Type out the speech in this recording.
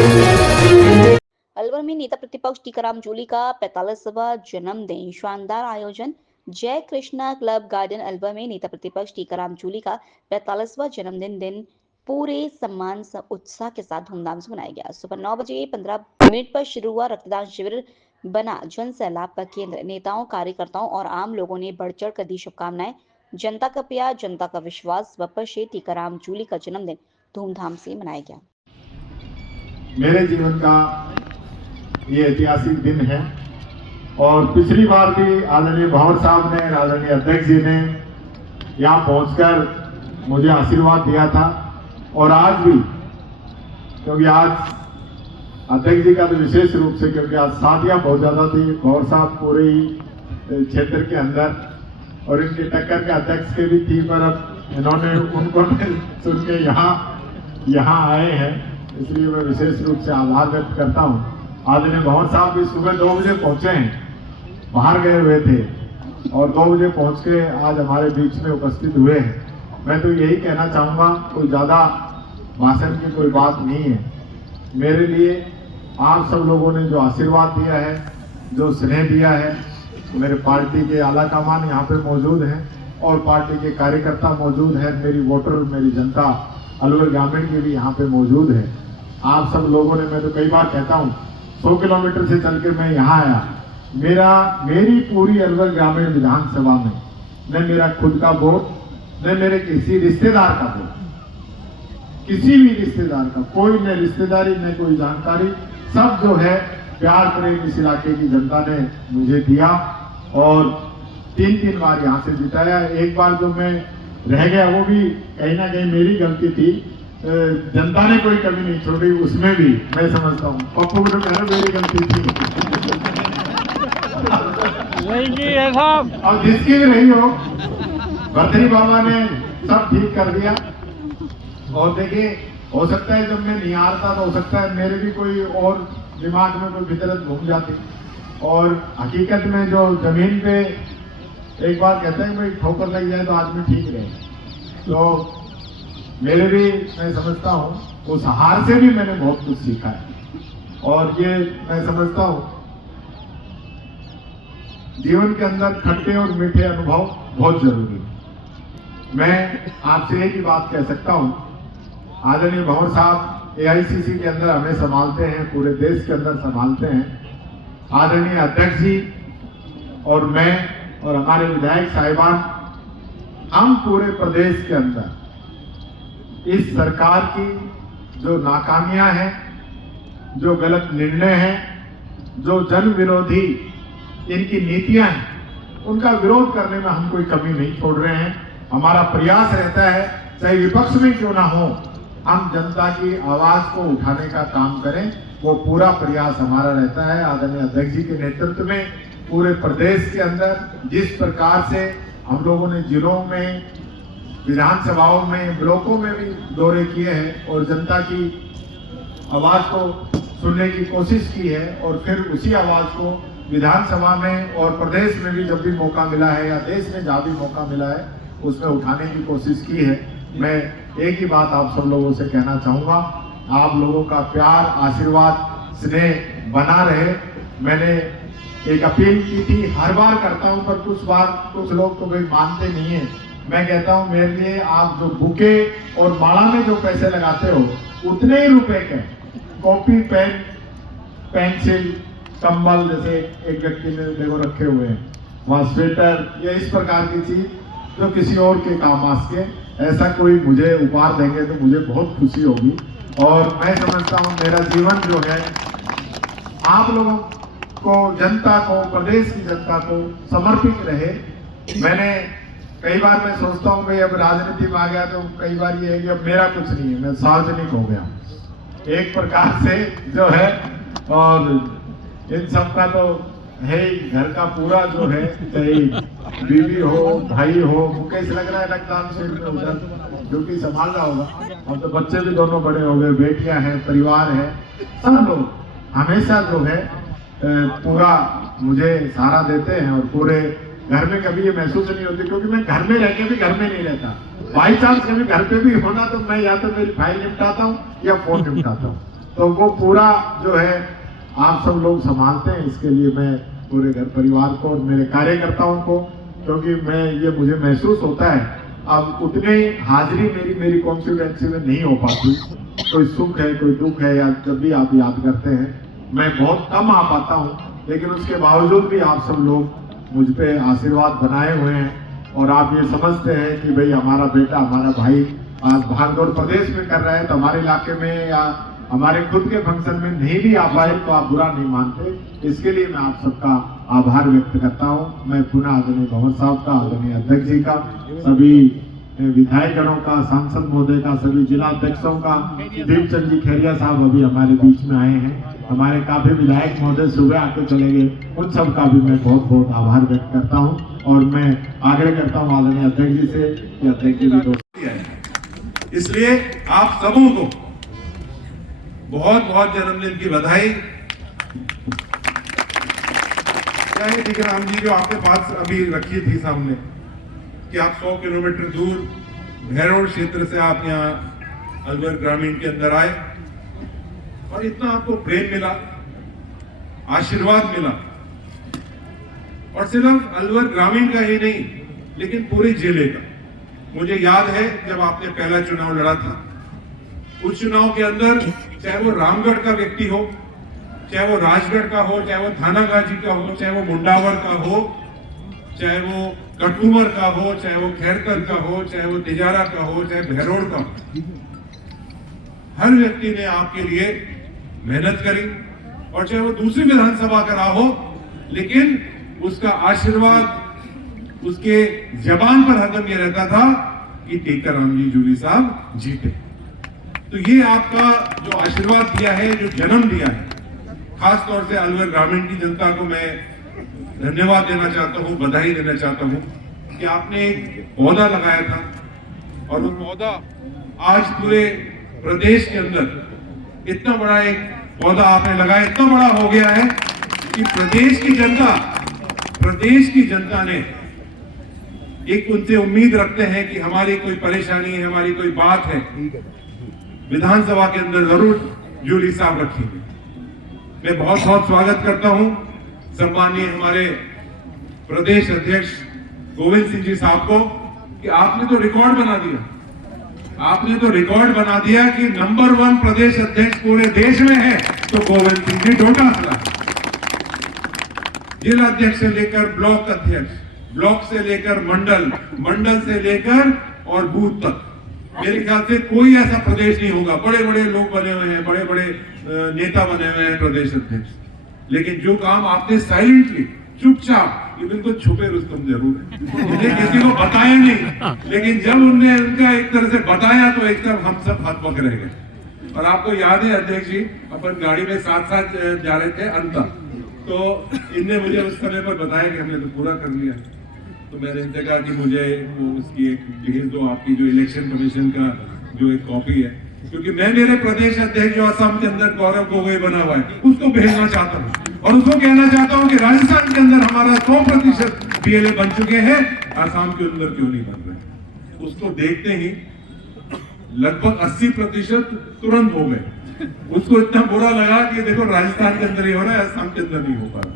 अलवर में नेता प्रतिपक्ष टीकाराम जूली का 45वां जन्मदिन शानदार आयोजन। जय कृष्णा क्लब गार्डन अलवर में नेता प्रतिपक्ष टीकाराम जूली का 45वां जन्मदिन पूरे सम्मान उत्साह के साथ धूमधाम से मनाया गया। सुबह 9 बजे 15 मिनट पर शुरू हुआ रक्तदान शिविर बना जन सैलाब का केंद्र। नेताओं, कार्यकर्ताओं और आम लोगों ने बढ़ चढ़ कर दी शुभकामनाएं। जनता का प्यार, जनता का विश्वास बपर से टीकाराम जूली का जन्मदिन धूमधाम से मनाया गया। मेरे जीवन का ये ऐतिहासिक दिन है और पिछली बार भी आदरणीय भंवर साहब ने, आदरणीय अध्यक्ष जी ने यहाँ पहुंचकर मुझे आशीर्वाद दिया था और आज भी, क्योंकि आज अध्यक्ष जी का तो विशेष रूप से, क्योंकि आज शादियाँ बहुत ज़्यादा थी भंवर साहब पूरे ही क्षेत्र के अंदर और इनके टक्कर के अध्यक्ष के भी थी, पर अब इन्होंने उनको सुन के यहाँ आए हैं, इसलिए मैं विशेष रूप से आभार व्यक्त करता हूँ। आदरणीय भंवर साहब भी सुबह 2 बजे पहुंचे हैं, बाहर गए हुए थे और 2 बजे पहुंच के आज हमारे बीच में उपस्थित हुए हैं। मैं तो यही कहना चाहूँगा, कोई ज़्यादा भाषण की कोई बात नहीं है। मेरे लिए आप सब लोगों ने जो आशीर्वाद दिया है, जो स्नेह दिया है, मेरे पार्टी के आला कमान यहाँ पे मौजूद हैं और पार्टी के कार्यकर्ता मौजूद हैं, मेरी वोटर, मेरी जनता अलवर ग्रामीण की भी यहाँ पे मौजूद है। आप सब लोगों ने, मैं तो कई बार कहता हूँ, 100 किलोमीटर से चल के मैं यहाँ आया। मेरी पूरी अलवर ग्रामीण विधानसभा में न मेरा खुद का वोट, न मेरे किसी रिश्तेदार का वोट, किसी भी रिश्तेदार का कोई न रिश्तेदारी, न कोई जानकारी, सब जो है प्यार प्रेम इस इलाके की जनता ने मुझे दिया और 3 बार यहाँ से जिताया। एक बार जो मैं रह गया वो भी कहीं ना कहीं मेरी गलती थी, जनता ने कोई कमी नहीं छोड़ी, उसमें भी मैं समझता हूँ पप्पू को तो कहना मेरी गलती थी। अब जिसकी भी रही हो, भरतरी बाबा ने सब ठीक कर दिया। और देखिए, हो सकता है जब मैं नहीं आ रहा तो हो सकता है मेरे भी कोई और दिमाग में कोई फितरत घूम जाती, और हकीकत में जो जमीन पे एक बार कहते हैं भाई ठोकर लग जाए तो आदमी ठीक रहे, तो मेरे भी, मैं समझता हूँ उस हार से भी मैंने बहुत कुछ सीखा है और ये मैं समझता हूँ जीवन के अंदर खट्टे और मीठे अनुभव बहुत जरूरी है। मैं आपसे एक ही बात कह सकता हूँ, आदरणीय भंवर साहब एआईसीसी के अंदर हमें संभालते हैं, पूरे देश के अंदर संभालते हैं। आदरणीय अध्यक्ष जी और मैं और हमारे विधायक साहिबान, हम पूरे प्रदेश के अंदर इस सरकार की जो नाकामियां हैं, जो गलत निर्णय हैं, जो जन विरोधी इनकी नीतियां हैं, उनका विरोध करने में हम कोई कमी नहीं छोड़ रहे हैं। हमारा प्रयास रहता है, चाहे विपक्ष में क्यों ना हो, हम जनता की आवाज को उठाने का काम करें, वो पूरा प्रयास हमारा रहता है। आदरणीय अध्यक्ष जी के नेतृत्व में पूरे प्रदेश के अंदर जिस प्रकार से हम लोगों ने जिलों में, विधानसभाओं में, ब्लॉकों में भी दौरे किए हैं और जनता की आवाज को सुनने की कोशिश की है और फिर उसी आवाज को विधानसभा में और प्रदेश में भी जब भी मौका मिला है या देश में जहाँ भी मौका मिला है उसमें उठाने की कोशिश की है। मैं एक ही बात आप सब लोगों से कहना चाहूँगा, आप लोगों का प्यार, आशीर्वाद, स्नेह बना रहे। मैंने एक अपील की थी, हर बार करता हूँ, पर कुछ लोग तो भाई मानते नहीं है। मैं कहता हूँ, मेरे लिए आप जो बुके और माला में जो पैसे लगाते हो उतने ही रुपए के कॉपी, पेन, पेंसिल, कंबल, जैसे एक व्यक्ति ने देखो रखे हुए हैं, वहाँ स्वेटर या इस प्रकार की चीज जो किसी और के काम आ सके, ऐसा कोई मुझे उपहार देंगे तो मुझे बहुत खुशी होगी। और मैं समझता हूँ मेरा जीवन जो है आप लोगों को, जनता को, प्रदेश की जनता को समर्पित रहे। मैंने कई बार मैं सोचता हूँ भाई अब राजनीति में आ गया तो कई बार ये है कि अब मेरा कुछ नहीं है, मैं सार्वजनिक हो गया एक प्रकार से जो है, और इन सब का तो है ही, घर का पूरा जो है, चाहे बीवी हो, भाई हो, मुकेश लग रहा है रक्तदान शिविर में उधर ड्यूटी संभाल रहा होगा। अब तो बच्चे भी दोनों बड़े हो गए, बेटियां हैं, परिवार है, सब लोग हमेशा जो है पूरा मुझे सहारा देते हैं और पूरे घर में कभी ये महसूस नहीं होती, क्योंकि मैं घर में रह के भी घर में नहीं रहता। बाई चांस कभी घर पे भी होना तो मैं या तो मेरी फाइल निपटाता हूँ या फोन निपटाता हूँ। तो वो पूरा जो है आप सब लोग संभालते हैं। इसके लिए मैं पूरे घर परिवार को और मेरे कार्यकर्ताओं को, क्योंकि ये मुझे महसूस होता है अब उतने हाजिरी मेरी कॉन्स्टिट्यूएंसी में नहीं हो पाती। कोई सुख है, कोई दुख है, या जब भी आप याद करते हैं मैं बहुत कम आ पाता हूँ, लेकिन उसके बावजूद भी आप सब लोग मुझ पे आशीर्वाद बनाए हुए हैं और आप ये समझते हैं कि भाई हमारा बेटा, हमारा भाई आज भागदौड़ प्रदेश में कर रहा है, तो हमारे इलाके में या हमारे खुद के फंक्शन में नहीं भी आ पाए तो आप बुरा नहीं मानते। इसके लिए मैं आप सबका आभार व्यक्त करता हूँ। मैं पुनः आदरणीय भंवर साहब का, आदरणीय अध्यक्ष जी का, सभी विधायकगणों का, सांसद महोदय का, सभी जिला अध्यक्षों का, दीपचंद जी खैरिया साहब अभी हमारे बीच में आए हैं, हमारे काफी विधायक महोदय सुबह आके चले गए, उन सब का भी मैं बहुत बहुत आभार व्यक्त करता हूँ। और मैं आग्रह करता हूँ आदरणीय अध्यक्ष जी से कि अध्यक्ष जी भी दोस्ती है। इसलिए आप सबों को बहुत बहुत जन्मदिन की बधाई। क्या है टीकाराम जी जो आपके पास अभी रखी थी सामने कि आप 100 किलोमीटर दूर भैरोड़ क्षेत्र से आप यहाँ अलवर ग्रामीण के अंदर आए और इतना आपको प्रेम मिला, आशीर्वाद मिला, और सिर्फ अलवर ग्रामीण का ही नहीं लेकिन पूरे जिले का। मुझे याद है जब आपने पहला चुनाव लड़ा था, उस चुनाव के अंदर चाहे वो रामगढ़ का व्यक्ति हो, चाहे वो राजगढ़ का हो, चाहे वो थानागाजी का हो, चाहे वो मुंडावर का हो, चाहे वो कटुमर का हो, चाहे वो खैरकर का हो, चाहे वो तिजारा का हो, चाहे भैरोड़ का हो, हर व्यक्ति ने आपके लिए मेहनत करी। और चाहे वो दूसरी विधानसभा का रहा हो, लेकिन उसका आशीर्वाद उसके जबान पर हरदम ये रहता था कि टीकाराम जी जूली साहब जीते। तो ये आपका जो आशीर्वाद दिया है, जो जन्म दिया है, खास तौर से अलवर ग्रामीण की जनता को मैं धन्यवाद देना चाहता हूँ, बधाई देना चाहता हूँ कि आपने एक पौधा लगाया था और वो पौधा आज पूरे प्रदेश के अंदर इतना बड़ा एक पौधा आपने लगाया, इतना बड़ा हो गया है कि प्रदेश की जनता ने एक उनसे उम्मीद रखते हैं कि हमारी कोई परेशानी है, हमारी कोई बात है, विधानसभा के अंदर जरूर जूली साहब रखेंगे। मैं बहुत बहुत स्वागत करता हूं सम्माननीय हमारे प्रदेश अध्यक्ष गोविंद सिंह जी साहब को कि आपने तो रिकॉर्ड बना दिया, आपने तो रिकॉर्ड बना दिया कि नंबर 1 प्रदेश अध्यक्ष पूरे देश में है तो गोविंद सिंह जी डोटासरा। जिला अध्यक्ष से लेकर ब्लॉक अध्यक्ष, ब्लॉक से लेकर मंडल, मंडल से लेकर और बूथ तक, मेरे ख्याल से कोई ऐसा प्रदेश नहीं होगा। बड़े बड़े लोग बने हुए हैं, बड़े बड़े नेता बने हुए हैं प्रदेश अध्यक्ष, लेकिन जो काम आपने साइलेंटली, चुपचाप, ये बिल्कुल छुपे रुस्तम जरूर है, इन्हें किसी को बताया नहीं, लेकिन जब उनने उनका एक तरह से बताया तो एक तरफ हम सब हकबक रह गए। और आपको याद है अध्यक्ष जी, अपन गाड़ी में साथ साथ जा रहे थे अंतर, तो इनने मुझे उस समय पर बताया कि हमने तो पूरा कर लिया। तो मैंने इनसे कहा कि मुझे वो उसकी एक भेज दो, आपकी जो इलेक्शन कमीशन का जो एक कॉपी है, क्योंकि मैं मेरे प्रदेश अध्यक्ष जो असम के अंदर गौरव गोगोई बना हुआ है उसको भेजना चाहता हूँ और उसको कहना चाहता हूँ कि राजस्थान के अंदर हमारा 100% पीएलए बन चुके हैं, आसाम के अंदर क्यों नहीं बन रहे। उसको देखते ही लगभग 80% तुरंत हो गए। उसको इतना बुरा लगा कि देखो राजस्थान के अंदर ही हो रहा है, आसाम के अंदर नहीं हो पा रहा।